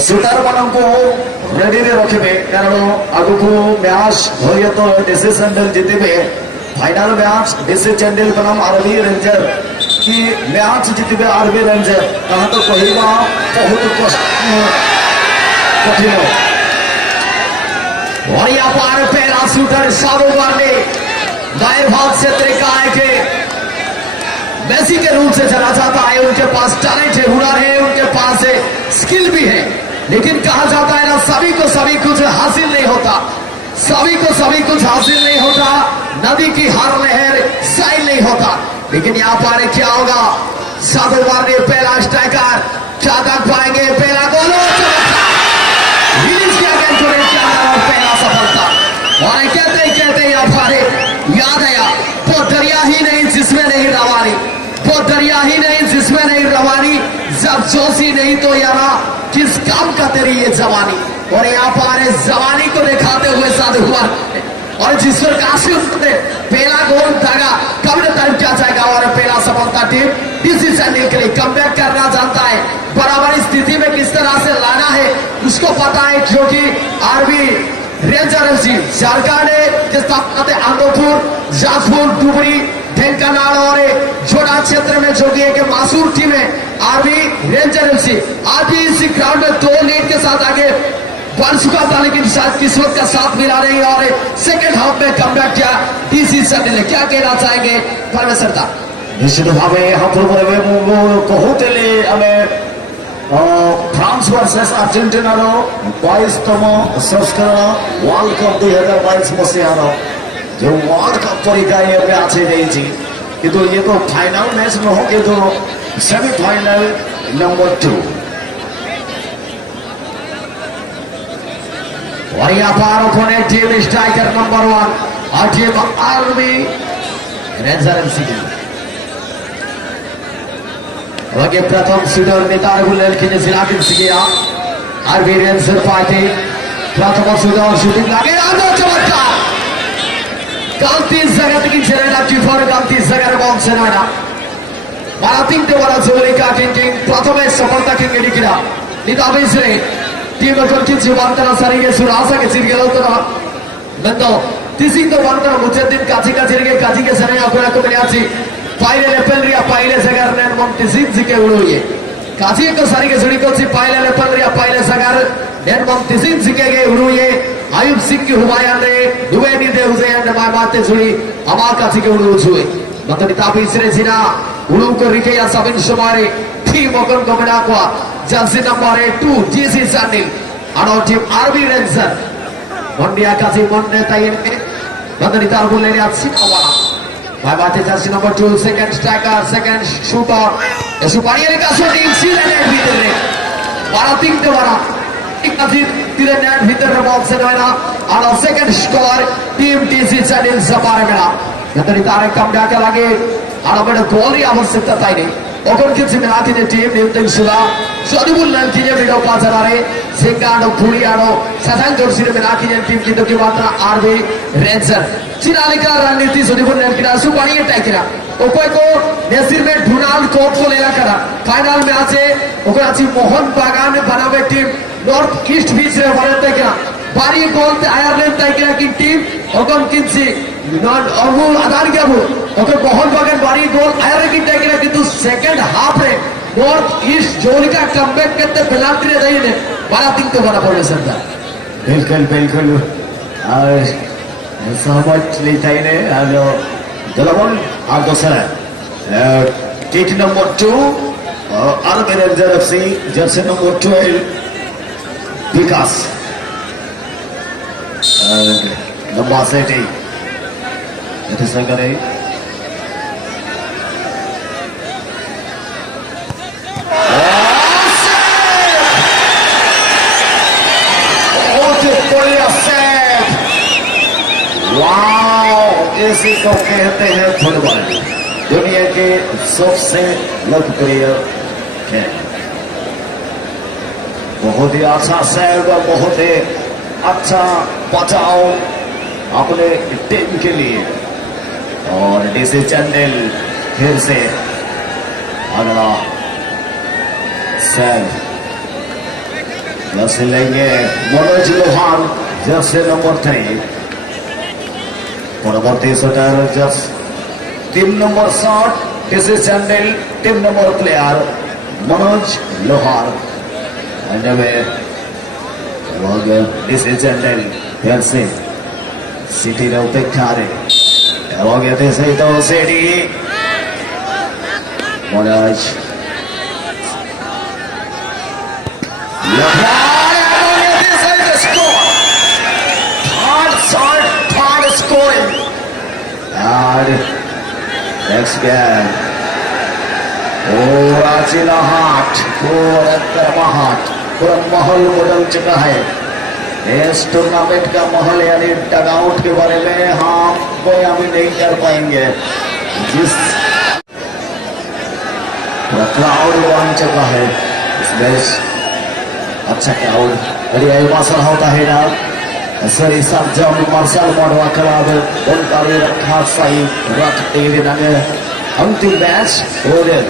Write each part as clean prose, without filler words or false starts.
सुटार मानू रेडी रखे कारण आगक मैच हुए तो डीसी चैंडल जितबे फाइनल मैच डीसी चैंडल बनाम आरबी रेंजर कि मैच जितबे आरबी रेंजर कहा तो कहवा बहुत कठिन और यहाँ पर पहला शूटर शादो वाले दाएं भाग से तरीका है कि मेसी के रूप से चला जाता है। उनके पास टैलेंट है, हुनर है, उनके पास स्किल भी है, लेकिन कहा जाता है ना सभी को सभी कुछ हासिल नहीं होता, सभी को सभी कुछ हासिल नहीं होता, नदी की हर लहर साइल नहीं होता। लेकिन यहाँ पर क्या होगा, शादो वाले पहला स्ट्राइकर क्या कर पाएंगे, पहला गोल पहला सफलता। और कहते यहाँ पर याद आया वो दरिया ही नहीं जिसमें नहीं रवानी, वो दरिया ही नहीं जिसमें नहीं रवानी, जब जोशी नहीं तो यारा किस काम का तेरी ये जवानी। और यहाँ पर जवानी को दिखाते हुए साधु हुआ और जिस पर काशी उसने पहला गोल दागा कब टाइम क्या जाएगा। और पहला सफलता टीम डीसी चैंडल के लिए कमबैक करना जानता है, बराबर स्थिति में किस तरह से लाना है उसको पता है, क्योंकि आरबी रेंजर एफसी सरकार ने आंदोपुर, जाजपुर, डुबरी, ढेंकानाल और जोड़ा क्षेत्र में जो कि एक मासूर टीम है आरबी रेंजर एफसी। आज भी इसी ग्राउंड में 2 लीड के साथ आगे बढ़ चुका था, लेकिन शायद किस्मत का साथ मिला नहीं और सेकेंड हाफ में कमबैक किया डीसी चैंडल। क्या कहना चाहेंगे परमेश्वर दा? निश्चित भाव कहते आम फ्रांस वर्सेस अर्जेंटीना 22तम संस्करण वर्ल्ड कप 2022 मसीहार जो वर्ल्ड कप परीक्षा ये मैच किंतु ये तो फाइनल मैच न हो, किंतु सेमीफाइनल नंबर 2। और यहाँ पर ओपोनेंट टीम स्ट्राइकर नंबर 1 और टीम आरबी रेंजर एफसी के प्रथम शूटर नेतार गुलेल की जिलाकिन सिगिया आरबी रेंजर पार्टी प्रथम शूटर शूटिंग लगे चमत्कार गलती जगत की सेना कीपर गलती जगह बॉल सेना मारा 3 वाला जोली का टिंटिंग प्रथम सफलता की गिरा निदाबिसरे टीम को किसी वांतर सरिगे सुरासा के सिर गेलो तो बंदो तीसिंग तो वांतर मुझे दिन काजी का सिर के सने अकुरा को मिलाची पाइले लेपलरिया पाइले सगर ने मंती सिंह के उड़ोये काजी को सरिगे सुड़ी को सी पाइले लेपलरिया पाइले सगर ने मंती सिंह के उड़ोये आयुब सिंह की हुमाया ने दुबे नी दे उसे ने माय बाते सुड़ी अमा काजी के उड़ो छुए मतनी तापी सिरे जिना उड़ो को रिके या सबिन शुमारे टीम ओकन को मिला को जर्सी नंबर 2 डीसी चैंडल और टीम आरबी रेंजर मंडिया काजी मंडे ताइन ने मतनी तार बोले ने अच्छी खवाना भाई बातें jersey number 2 second striker second shooter सुपारिया का शूटिंग सीधे नेट भीतर रे 12-3 ते वाला काजी तीरे नेट भीतर रे बॉक्स से नोना और सेकंड स्कोर टीम डीसी चैंडल सपारे मेरा मतनी तारे कम डाके लगे और बड़े गोल री आवश्यकता ताई नहीं ओकन किसी मिलाती ने टीम न्यूटन सुला सदुबुल लंकी ने वीडियो पास आ रहे सिंगाडो फुलियाडो सदान जोशी ने मिलाती ने टीम की तो की बात आरबी रेंजर चिरालिका रणनीति सदुबुल लंकी ना सुपारी टाइकिरा ओकोय को नेसिर में डोनाल्ड कोप को लेला करा फाइनल में आछे ओको आछी मोहन बागान में बनावे टीम नॉर्थ ईस्ट बीच रे बरते किना बारी गोल ते आयरलैंड टाइकिरा की टीम ओकन किसी नॉट अमूल आधार क्या वो ओके मोहन बागान बारी गोल आयरलैंड की टाइकिरा किंतु सेकंड हाफ रे नॉर्थ ईस्ट जोलिका कमबैक करते पेनाल्टी रे दई ने 12-3 तो बड़ा पड़े सकता। बिल्कुल बिल्कुल सहमत लेता ही ने हेलो दलबन और दूसरा kick number 2 RB ranger FC jersey number 12 Vikas number 30 it is like a इसी को कहते हैं फुटबॉल, दुनिया के सबसे लोकप्रिय खेल। बहुत ही अच्छा सेव, बहुत ही अच्छा बचाव अपने टीम के लिए और डीसी चैंडल फिर से अगला सेव जर्सी लेंगे मनोज लोहार जर्सी नंबर 3 परवर्ती शटर जर्स 3 नंबर शॉट टीसी चैंडल 3 number player Manoj Lohar TC चैंडल जर्सी सिटी उपेक्षारे सहित सिटी मनोज next game राजीनाहाट पूरा माहौल बदल चुका है इस टूर्नामेंट का माहौल यानी डगआउट के बारे में हम कोई अभी नहीं कर पाएंगे जिस क्राउड बन चुका है इस मैच अच्छा क्राउड अरे मसला होता है ना सर जब मार्शल मडवा क्लब उनकारी रखा सही रखते हुए अंतिम मैच हो गए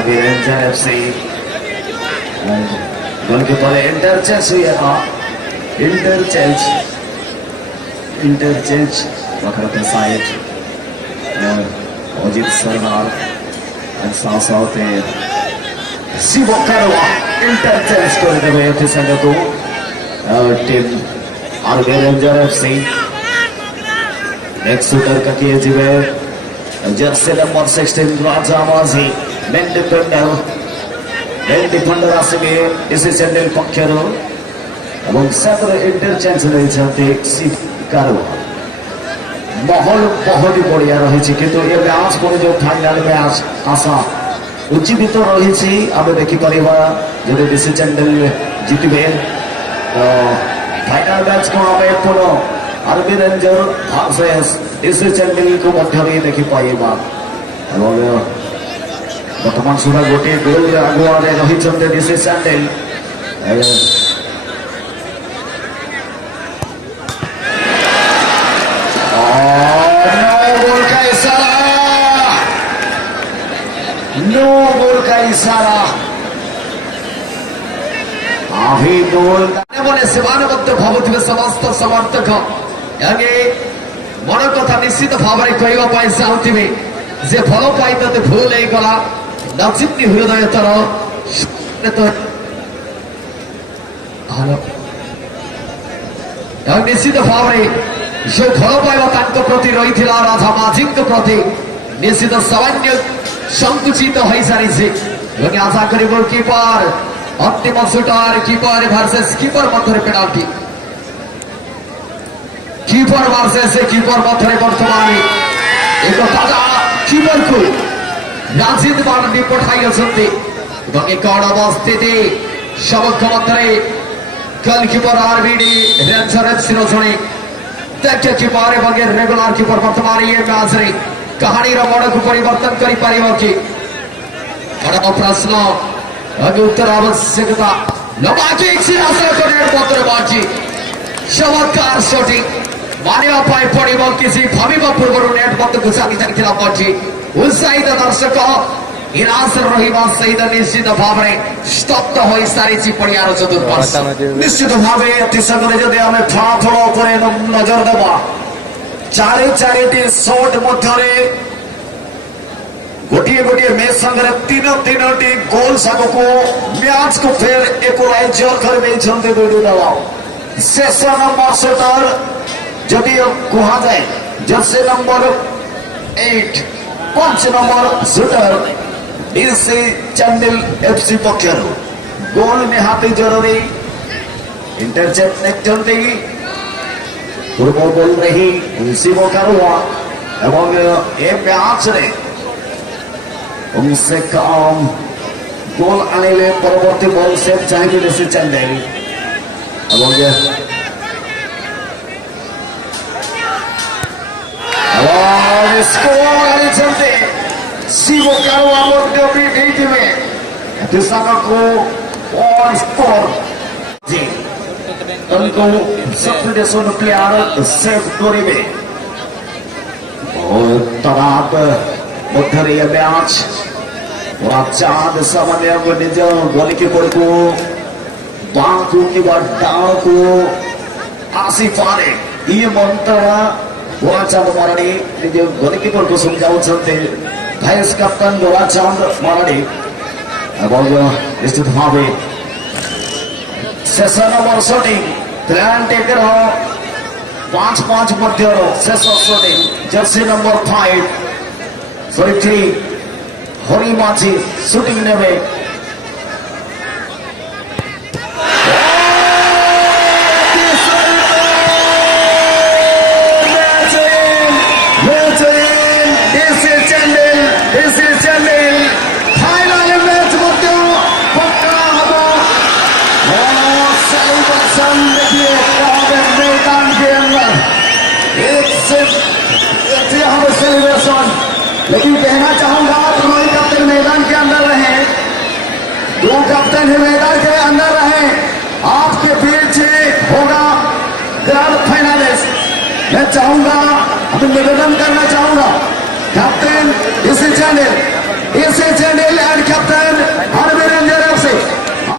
RBI Ranger FC goalkeeper interchange हुई है interchange वक्रते साइड अजित सरदार साथ शिव करवा इंटरचेंज कर देवे थे संघ को team RBI Ranger FC next shooter का किए जीवे जर्सी नंबर 16 राजा माझी मेन डिफेंडर आसबे इसी चैंडल पक्षर এবং সেন্টার ইন্টারচেঞ্জ রয়েছে শিকারো মহল বহুটি বড়িয়া রয়েছে কিন্তু এ ম্যাচ পরে যে ফাইনাল ম্যাচ আশা উজ্জীবিত রয়েছে আমি দেখিপারিবা যদি ডিসি চ্যান্ডেল জিতবে তো ফাইনাল ম্যাচ को ଆମେ পুনः RBI Ranger versus DC Chandil को ମଧ୍ୟରେ ଦେଖିପାଇବା ଏବଂ ବର୍ତ୍ତମାନ ସୁଦ୍ଧା ଗୋଟିଏ ଗୋଲରେ ଆଗୁଆରେ ରହିଛନ୍ତି ডিসি চ্যান্ডেল नो गोल का इशारा अभी गोल बने सेवानबद्ध भावुथिबे समस्त समर्थक यानी मन कथा निश्चित भाव में कहवाई चाहूबे जे भल पाई ते भूल हो गला नचिनी हृदय तर निश्चित भाव में जो भल पाइबा प्रति रही राजा माझी प्रति निश्चित सामान्य संकुचित हो सारी आशा करी गोलकीपर अंतिम शूटर कीपर भार्सेस कीपर मध्य पेनाल्टी कीपर भार्सेस कीपर मध्य बर्तमान एक ताजा कीपर को राजीद मानवी पठाई एक अवस्थिति समग्र मध्य गोलकीपर RBI Ranger FC जड़े दक्ष कीपर रेगुलर कीपर बर्तमान ये मैच रे कहानी मोड़ को परिवर्तन कर प्रश्न उत्तर आवश्यकता चमत्कार शॉटिंग मानिबा पड़ो किसी भाविबा पूर्व नेट मत को चाली उत्साहित दर्शक निराश रहा सहित निश्चित भाव में स्तब्ध हो सारी पड़ियार चतुर्पार्श्व निश्चित भाव अति संगे जदि आम फलाफल नजर देवा चारि शॉट मध्य गोटे गोटे मैच संगे तीन गोल साग को मैच को फिर इक्वलाइजर कर शेष नंबर शूटर जदि कह जाए jersey number 8 5 number shooter DC चैंडल FC पक्षर गोल निहाती जरूरी इंटरचेंज पूर्व गोल रही शिव करुआ एवं ए मैच रे उनसे कम गोल आने परवर्ती बॉल सेव चाहिए DC चैंडल Skor Horizonte Sivo Caro Amor Dobi Vitime Tisanaku on score उनको सबसे सोने प्लेयर सेव करेंगे और तराब मध्य मैच और चांद सामान्य निज गोली के पर को बांकू की डाल को आसिफाने ये मंत्रा गोराचांद मारानी निज गोली के पर को समझाओ चलते वाइस कैप्टन गोराचांद मारानी अब निश्चित भावे शेष नंबर शूटिंग प्लान टेकर हो 5-5 मध्य शेष शूटिंग जर्सी नंबर 3 हरि माझी शूटिंग ने लेकिन कहना चाहूंगा दोनों ही कैप्टन मैदान के अंदर रहे, दो कैप्टन ही मैदान के अंदर रहे। आपके पीछे होगा ग्रैंड फाइनलिस्ट। मैं चाहूंगा अभी निवेदन करना चाहूंगा कैप्टन इसी चैनल